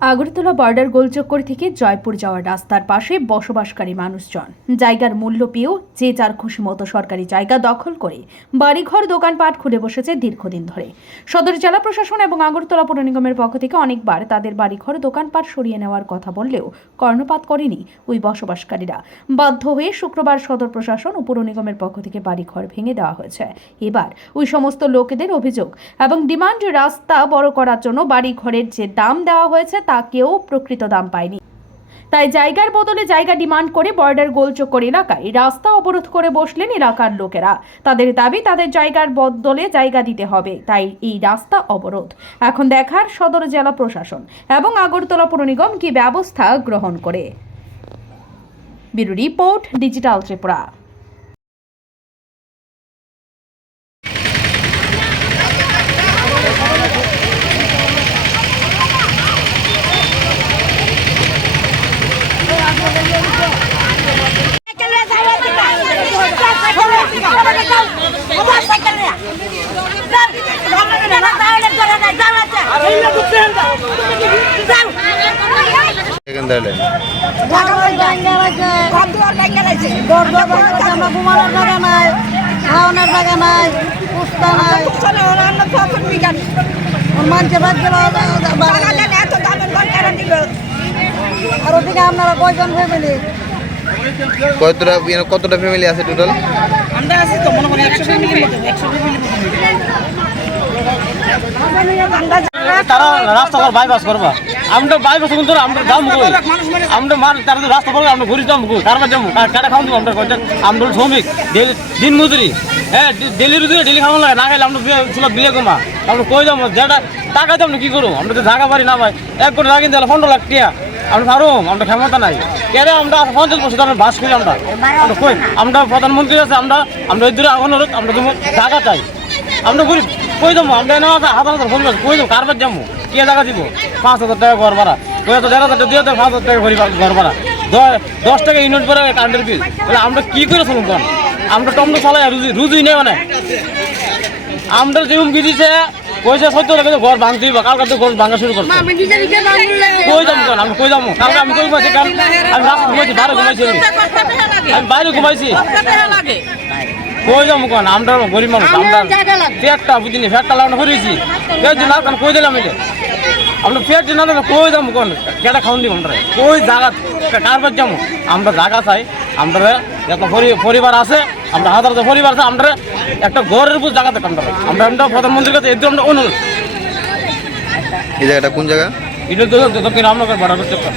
Agartala border গোলচক্কর থেকে জয়পুর যাওয়ার রাস্তার পাশে বসবাসকারী মানুষজন। জায়গার মূল্য পেয়েও যে যার খুশি মতো সরকারি জায়গা দখল করে বাড়িঘর, দোকানপাট খুলে বসেছে দীর্ঘদিন ধরে। সদর জেলা প্রশাসন এবং আগরতলা পৌর নিগমের পক্ষ থেকে অনেকবার তাদের বাড়িঘর, দোকানপাট সরিয়ে নেওয়ার কথা বললেও কর্ণপাত করেনি ওই বসবাসকারীরা। বাধ্য হয়ে শুক্রবার সদর প্রশাসন ও পৌর নিগমের পক্ষ থেকে বাড়িঘর ভেঙে দেওয়া হয়েছে। এবার ওই সমস্ত লোকেদের অভিযোগ এবং ডিমান্ড রাস্তা বড় করার জন্য বাড়িঘরের যে দাম দেওয়া হয়েছে তা কেউ প্রকৃত দাম পায়নি। তাই জায়গার বদলে জায়গা ডিমান্ড করে বর্ডার গোলচক্কর এলাকায় রাস্তা অবরোধ করে বসলেন এলাকার লোকেরা। তাদের দাবি, তাদের জায়গার বদলে জায়গা দিতে হবে। তাই এই রাস্তা অবরোধ। এখন দেখার সদর জেলা প্রশাসন এবং আগরতলা পৌর নিগম কি ব্যবস্থা গ্রহণ করে। ব্যুরো রিপোর্ট, ডিজিটাল ত্রিপুরা এখান থেকে আমরা ঘুমানোর জায়গা নাই খাওয়ানোর জায়গা নাই পুস্তা নাই ওর মানুষের বাদ গেল আর ওদিকে আপনারা কয়জন ফ্যামিলি কতটা ইয়ে, কতটা ফ্যামিলি আছে টোটাল আমরা আছি তো মনে করি মতো মতো তারা রাস্তা করে বাইপাস করবা। আমরা বাইপাস কিন্তু আমরা দাম কই? আমরা মার তারা রাস্তা করবে আমরা ঘুরি দাম কই? কারবার যাব কাটা খাওয়া আমরা কই আমরা শ্রমিক দিন মজুরি। হ্যাঁ ডেলি রুজি ডেলি খাওয়া লাগে, না খাইলে আমরা ছিল বিলে কমা আমরা কই যাব যেটা টাকা দিয়ে আমরা কি করব? আমরা তো জায়গা পারি না ভাই। এক কোটি টাকা দিলে পনেরো লাখ টিয়া। আমরা পারো আমরা ক্ষমতা নাই। কেন আমরা পঞ্চাশ বছর ধরে বাস করি আমরা? আমরা কই? আমরা প্রধানমন্ত্রী আছে, আমরা আমরা এই দূরে এখন আমরা টাকা চাই। আমরা গরিব। কই যাব? আমরা এনে আছে হাজার ফোন কই যাব? কারবার যাব? কে টাকা দিব? পাঁচ হাজার টাকা ঘর ভাড়া। কই তো দেড় হাজার দিয়ে পাঁচ হাজার টাকা ঘর ভাড়া। দশ টাকা ইউনিট করে কারেন্টের বিল। তাহলে আমরা কি করে শুনুন কোন আমরা টমটো চালাই রুজি রুজি নেই মানে। আমরা যে হুমকি দিছে কইছে সত্য টাকা ঘর ভাঙতেই বা কালকে তো ঘর ভাঙা শুরু করছে। কই যাব কোন আমি কই যাব? কালকে আমি কই ঘুমাইছি কাল আমি রাস্তা ঘুমাইছি বাইরে ঘুমাইছি। আমি। বাইরে ঘুমাইছি। কই যাব কোন আমরা গরিব মানুষ আমরা পেটটা বুঝিনি পেটটা লাগানো করেছি পেট দিন আর কই দিলাম এটা? আমরা পেট না কই যাব কোন? কেটা খাওয়ান দিব আমরা? কই জায়গা কারবার যাব? আমরা জায়গা চাই আমরা এত পরিবার আছে আমরা হাজার হাজার পরিবার আছে আমরা একটা ঘরের উপর জায়গা দেখান আমরা। আমরা প্রধানমন্ত্রীর কাছে একদম আমরা অনুরোধ। এই জায়গাটা কোন জায়গা? এটা দক্ষিণ রামনগর বাড়ার চক্কর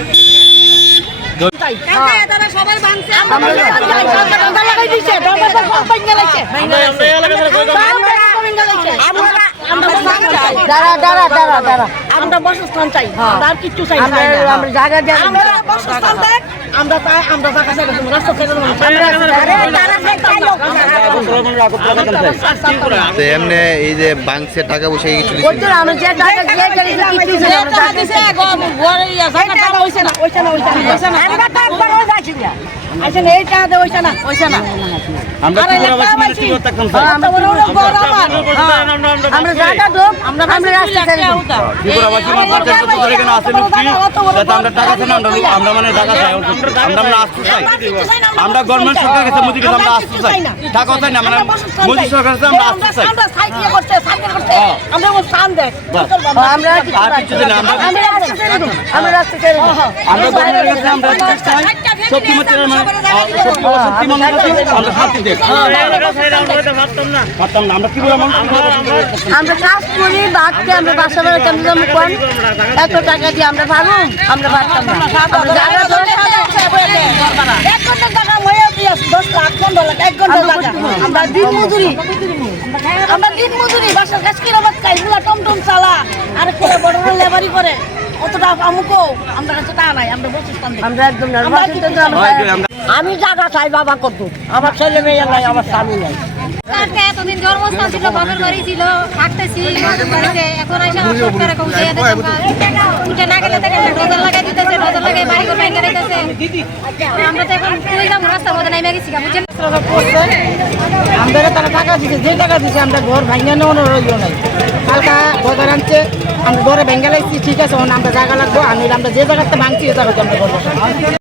দাঁড়া দাঁড়া দাঁড়া দাঁড়া। আমরা বসস্থান চাই। আর কিচ্ছু চাই আমরা আমরা জায়গা আমরা বসস্থান দেখ। আমরা চাই আমরা জায়গা চাই রাস্তা ছেড়ে এমনি এই যে বাংসের টাকা পয়সা কিছু দিচ্ছে বলছো না, আমরা যে টাকা দিয়ে গেছি কিছু ছিল না, জায়গা ছিল। এই টাকা দে ওইটা না ওইটা না আমরা জায়গা রাস্তা টাকা চাই না, আমরা মানে টাকা চাই আমরা আসতে চাই। আমরা গভর্নমেন্ট সরকার কাছে মুদি কাছে আমরা আসতে চাই। টাকা চাই না মানে মোদি সরকার কাছে আমরা আসতে চাই। আমরা সাইকেল করতে সাইকেল করতে। আমরা ও স্থান দেখ আমরা আর কিছু দিন আমরা আমরা রাস্তা ছেড়ে আমরা রাস্তা ছেড়ে দেব আমরা গভর্নমেন্টের কাছে আমরা চাই। শক্তি মাত্রার মানে শক্তি কাছে আমরা হাত দিতে পারতাম না। আমরা কি বলে আমরা কাজ করি বাদকে আমরা বাসা বাড়ি কেমন জমি কোন এত টাকা দিয়ে আমরা পারব আমরা পারতাম না। আমরা জায়গা এক ঘণ্টা টাকা হয়ে দশ লাখ পনেরো লাখ এক ঘণ্টা টাকা আমরা দিন মজুরি। আমরা দিন মজুরি বাসার কাজ কিরাবাদ খাই টমটম চালা আর করে বড় বড় লেবারি করে। অতটা আমুকো আমরা কাছে টাকা নাই আমরা বসে আমরা একদম আমি জায়গা চাই বাবা কত আমার ছেলে মেয়ে নাই আমার স্বামী নাই। এতদিন জন্মস্থান ছিল বাপের বাড়ি ছিল থাকতেছি বাড়িতে। এখন এসে সরকারে কৌশে উঠে না গেলে থেকে নজর লাগাই দিতেছে নজর লাগাই বাড়ি করে আমরা তো এখন কই যাব রাস্তার মধ্যে নাইমে গেছি বুঝছেন? আমরা তারা টাকা দিছে যে টাকা দিছে আমরা ঘর ভাঙিয়ে নেওয়ানোর রইল নাই। কালকা গজার আনছে আমরা ঘরে ভেঙ্গে লাগছি ঠিক আছে এখন আমরা জায়গা লাগবো আমি আমরা যে জায়গাতে ভাঙছি ওই জায়গাতে আমরা।